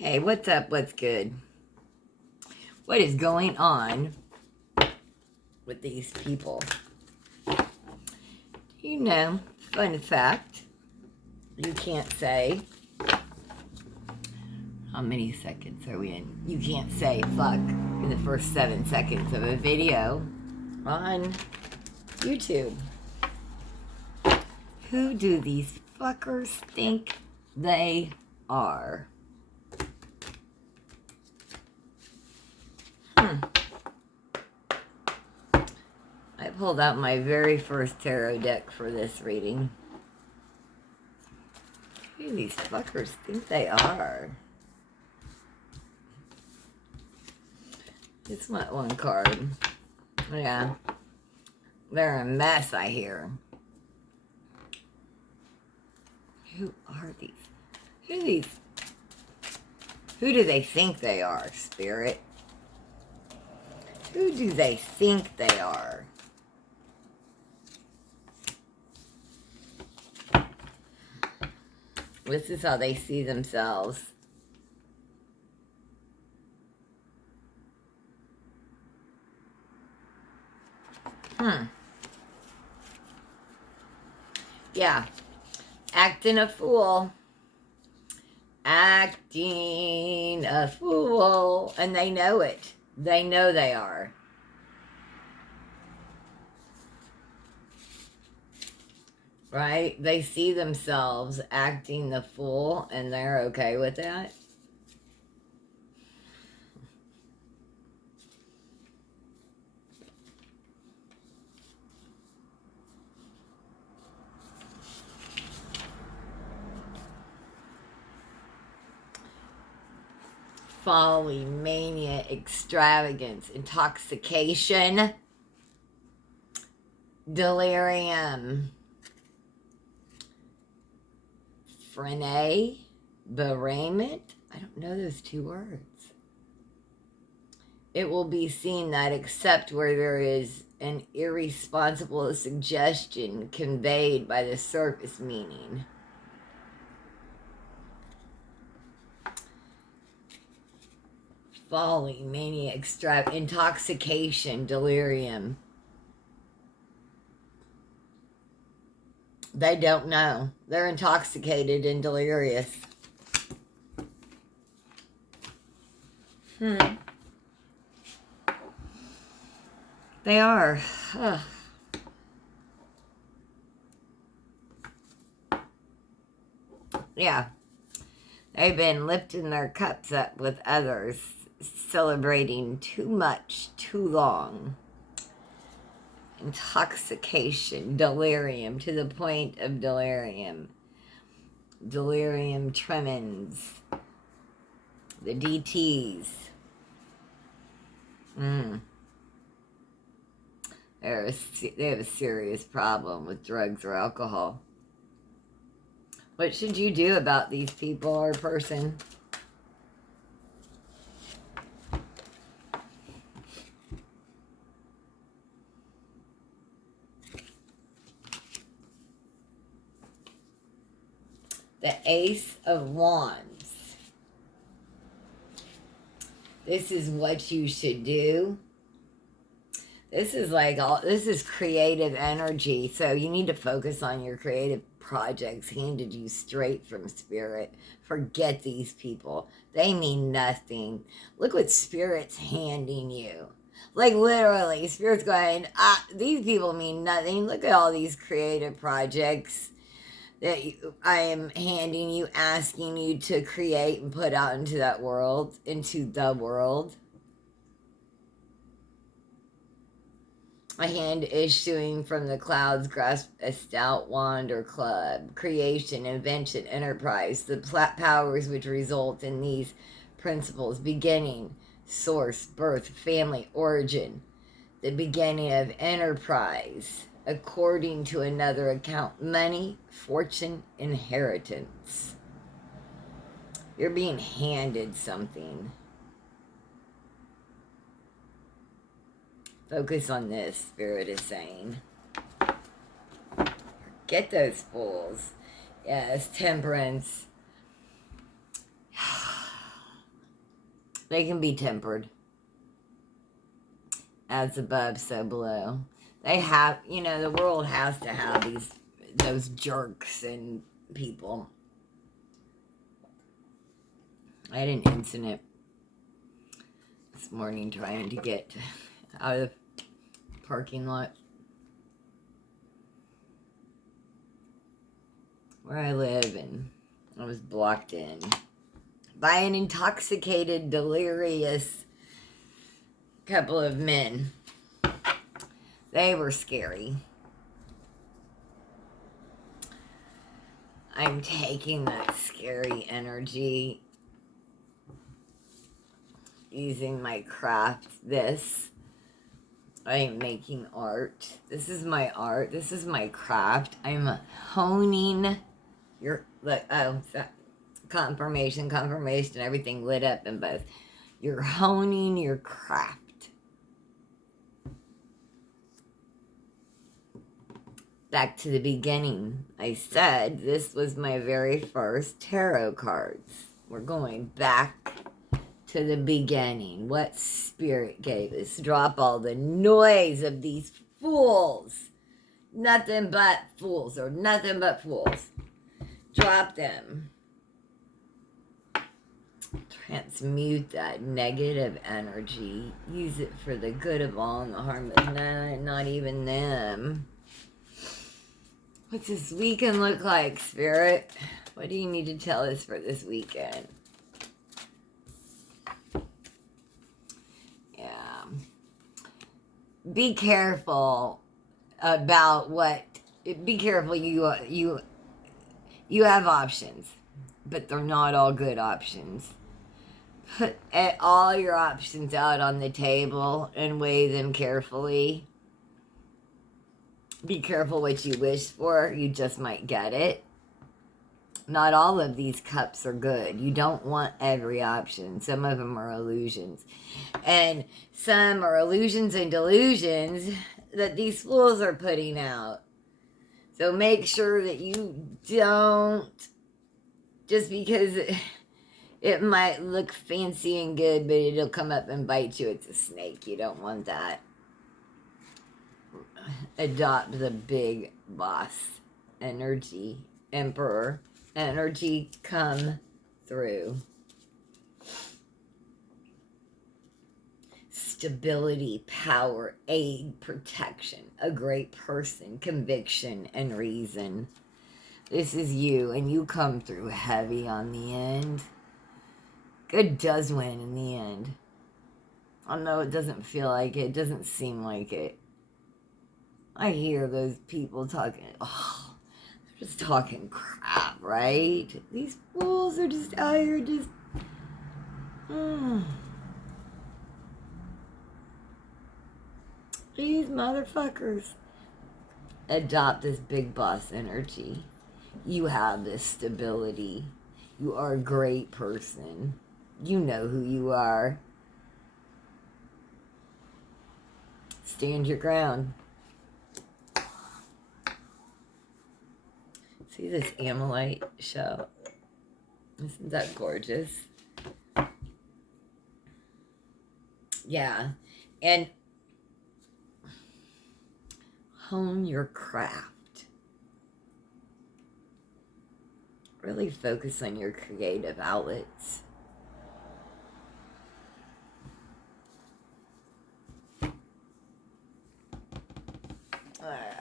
Hey, what's up? What's good? What is going on with these people? You know, fun fact, you can't say, how many seconds are we in? You can't say fuck in the first 7 seconds of a video on YouTube. Who do these fuckers think they are? I pulled out my very first tarot deck for this reading. Who do these fuckers think they are? Just want one card. Yeah. They're a mess, I hear. Who are these? Who do they think they are, Spirit? Who do they think they are? This is how they see themselves. Yeah. Acting a fool. Acting a fool. And they know it. They know they are. Right? They see themselves acting the fool and they're okay with that. Folly, mania, extravagance, intoxication, delirium, frenée, bereavement. I don't know those two words. It will be seen that except where there is an irresponsible suggestion conveyed by the surface meaning. Folly, mania, intoxication, delirium. They don't know. They're intoxicated and delirious. They are. Ugh. Yeah. They've been lifting their cups up with others, celebrating too much, too long. Intoxication, delirium, to the point of delirium. Delirium tremens. The DTs. They have a serious problem with drugs or alcohol. What should you do about these people or person? The Ace of Wands. This is what you should do. This is creative energy. So you need to focus on your creative projects handed you straight from Spirit. Forget these people. They mean nothing. Look what Spirit's handing you. Like literally, Spirit's going, these people mean nothing. Look at all these creative projects that I am handing you, asking you to create and put out into that world, into the world. A hand issuing from the clouds, grasp a stout wand or club. Creation, invention, enterprise, the powers which result in these principles. Beginning, source, birth, family, origin. The beginning of enterprise. According to another account, money, fortune, inheritance. You're being handed something. Focus on this, Spirit is saying. Forget those fools. Yes, temperance. They can be tempered. As above, so below. They have, you know, the world has to have those jerks and people. I had an incident this morning trying to get out of the parking lot where I live, and I was blocked in by an intoxicated, delirious couple of men. They were scary. I'm taking that scary energy, using my craft. I am making art. This is my art. This is my craft. I'm honing confirmation, everything lit up in both. You're honing your craft. Back to the beginning. I said this was my very first tarot cards. We're going back to the beginning. What spirit gave us? Drop all the noise of these fools. Nothing but fools, or nothing but fools. Drop them. Transmute that negative energy. Use it for the good of all and the harm of none, not even them. What's this weekend look like, Spirit? What do you need to tell us for this weekend? Yeah. Be careful about what... Be careful. You have options, but they're not all good options. Put all your options out on the table and weigh them carefully. Be careful what you wish for. You just might get it. Not all of these cups are good. You don't want every option. Some of them are illusions. And some are illusions and delusions that these fools are putting out. So make sure that you don't, just because it might look fancy and good, but it'll come up and bite you. It's a snake. You don't want that. Adopt the big boss energy, emperor energy. Come through. Stability, power, aid, protection, a great person, conviction, and reason. This is you, and you come through heavy on the end. Good does win in the end. I know it doesn't feel like it, doesn't seem like it. I hear those people talking, they're just talking crap, right? These fools are just out here just, These motherfuckers. Adopt this big boss energy. You have this stability. You are a great person. You know who you are. Stand your ground. See this Amylite show? Isn't that gorgeous? Yeah. And hone your craft. Really focus on your creative outlets.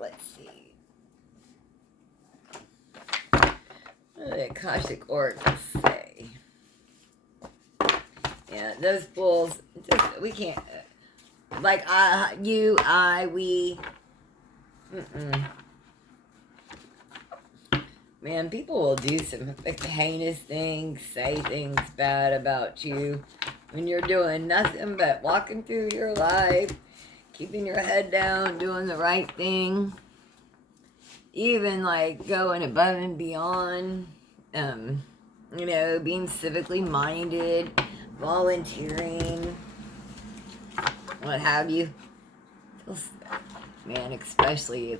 Let's see. What did Akashic Oracle say? Yeah, those fools, we can't, like, you, we, Man, people will do some heinous things, say things bad about you when you're doing nothing but walking through your life, keeping your head down, doing the right thing, even like going above and beyond, you know, being civically minded, volunteering, what have you. Man, especially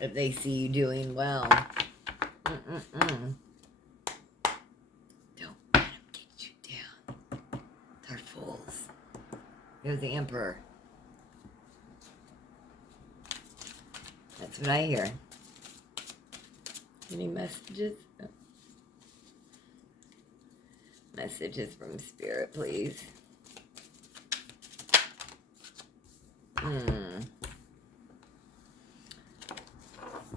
if they see you doing well. Don't let them get you. It was the Emperor. That's what I hear. Any messages? Oh. Messages from Spirit, please.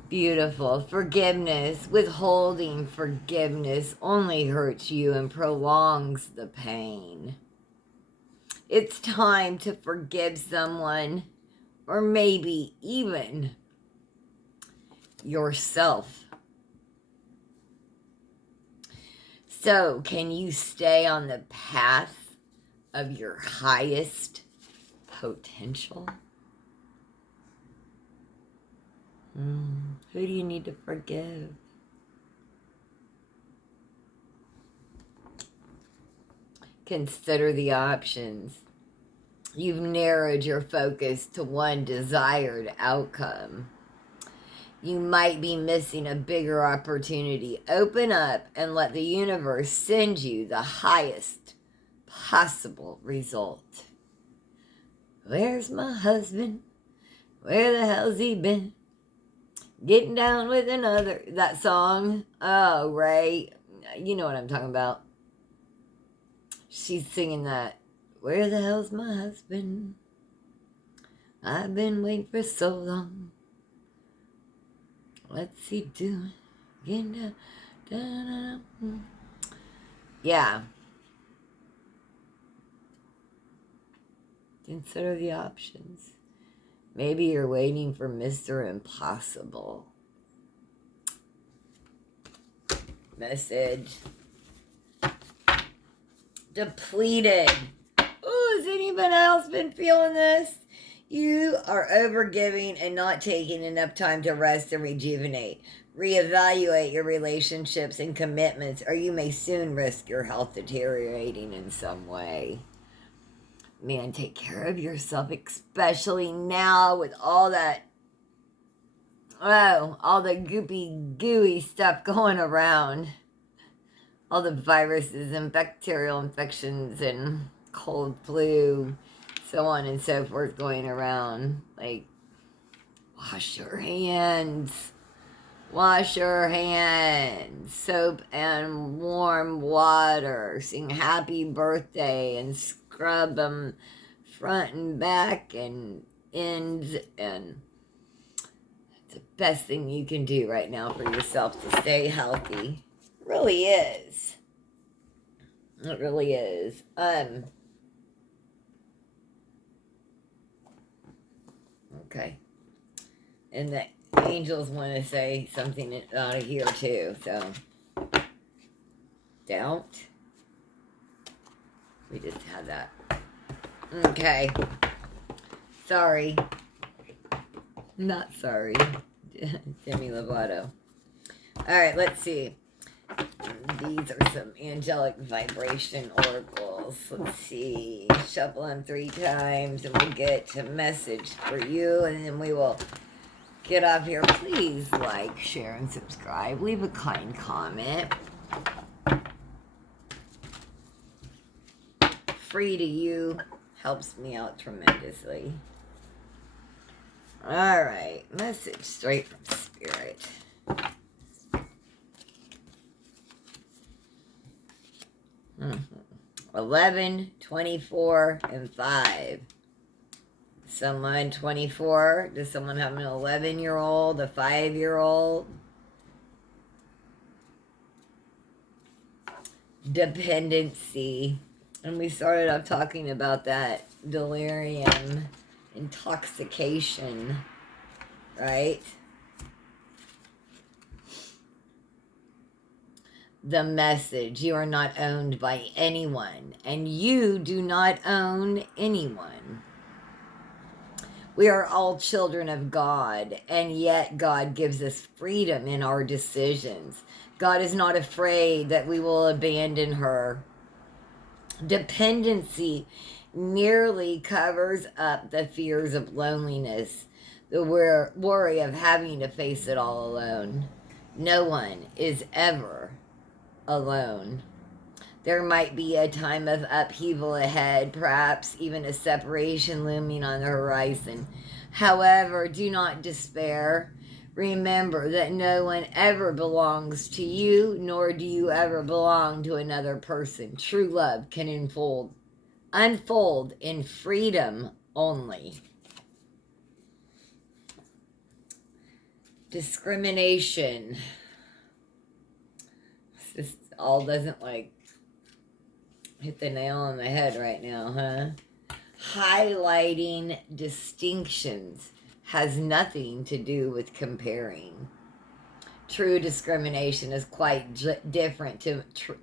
Beautiful. Forgiveness. Withholding forgiveness only hurts you and prolongs the pain. It's time to forgive someone, or maybe even yourself. So, can you stay on the path of your highest potential? Who do you need to forgive? Consider the options. You've narrowed your focus to one desired outcome. You might be missing a bigger opportunity. Open up and let the universe send you the highest possible result. Where's my husband? Where the hell's he been? Getting down with another. That song. Oh, right. You know what I'm talking about. She's singing that. Where the hell's my husband? I've been waiting for so long. What's he doing? Getting down. Yeah. Consider the options. Maybe you're waiting for Mr. Impossible. Message. Depleted. Oh, has anyone else been feeling this? You are overgiving and not taking enough time to rest and rejuvenate. Reevaluate your relationships and commitments, or you may soon risk your health deteriorating in some way. Man, take care of yourself, especially now with all that, all the goopy, gooey stuff going around. All the viruses and bacterial infections and cold flu, so on and so forth going around. Like, wash your hands. Wash your hands. Soap and warm water. Sing happy birthday and scrub them front and back and ends. And it's the best thing you can do right now for yourself to stay healthy. It really is. It really is. Okay. And the angels want to say something out of here too, so don't. We just had that. Okay. Sorry. Not sorry. Demi Lovato. Alright, let's see. These are some angelic vibration oracles. Let's see. Shuffle them 3 times and we'll get to message for you, and then we will get off here. Please like, share, and subscribe. Leave a kind comment. Free to you. Helps me out tremendously. Alright. Message straight from Spirit. 11, 24, and 5. Someone 24. Does someone have an 11-year-old, a 5-year-old? Dependency. And we started off talking about that delirium, intoxication, right? The message: you are not owned by anyone, and you do not own anyone. We are all children of God, and yet God gives us freedom in our decisions. God is not afraid that we will abandon her. Dependency nearly covers up the fears of loneliness, the worry of having to face it all alone. No one is ever alone. There might be a time of upheaval ahead, perhaps even a separation looming on the horizon. However, do not despair. Remember that no one ever belongs to you, nor do you ever belong to another person. True love can unfold in freedom only. Discrimination. This all doesn't like hit the nail on the head right now, huh? Highlighting distinctions has nothing to do with comparing. True discrimination is quite different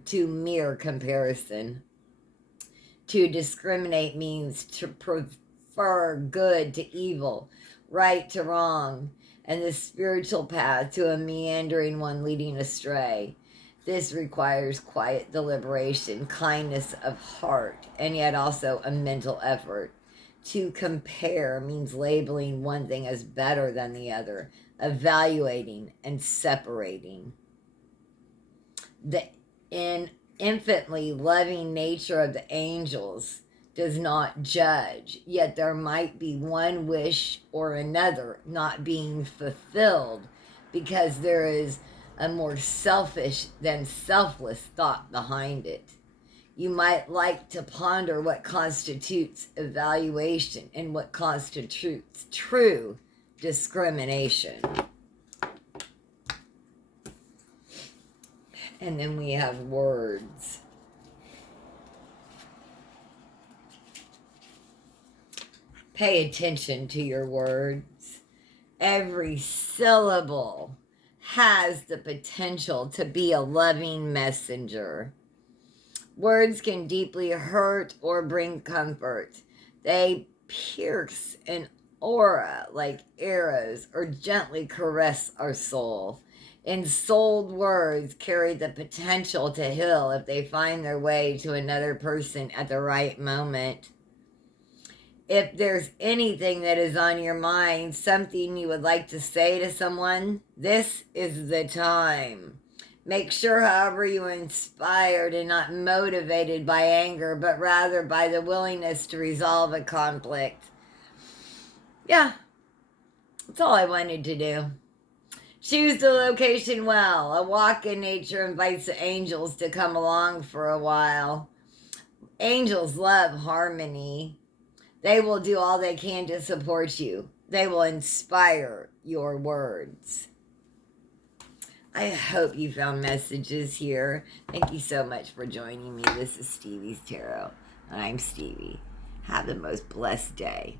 to mere comparison. To discriminate means to prefer good to evil, right to wrong, and the spiritual path to a meandering one leading astray. This requires quiet deliberation, kindness of heart, and yet also a mental effort. To compare means labeling one thing as better than the other, evaluating and separating. The infinitely loving nature of the angels does not judge, yet there might be one wish or another not being fulfilled because there is a more selfish than selfless thought behind it. You might like to ponder what constitutes evaluation and what constitutes true discrimination. And then we have words. Pay attention to your words. Every syllable has the potential to be a loving messenger. Words can deeply hurt or bring comfort. They pierce an aura like arrows or gently caress our soul. Ensouled words carry the potential to heal if they find their way to another person at the right moment. If there's anything that is on your mind, something you would like to say to someone, this is the time. Make sure, however, you are inspired and not motivated by anger, but rather by the willingness to resolve a conflict. Yeah, that's all I wanted to do. Choose the location well. A walk in nature invites the angels to come along for a while. Angels love harmony. They will do all they can to support you. They will inspire your words. I hope you found messages here. Thank you so much for joining me. This is Stevie's Tarot, and I'm Stevie. Have the most blessed day.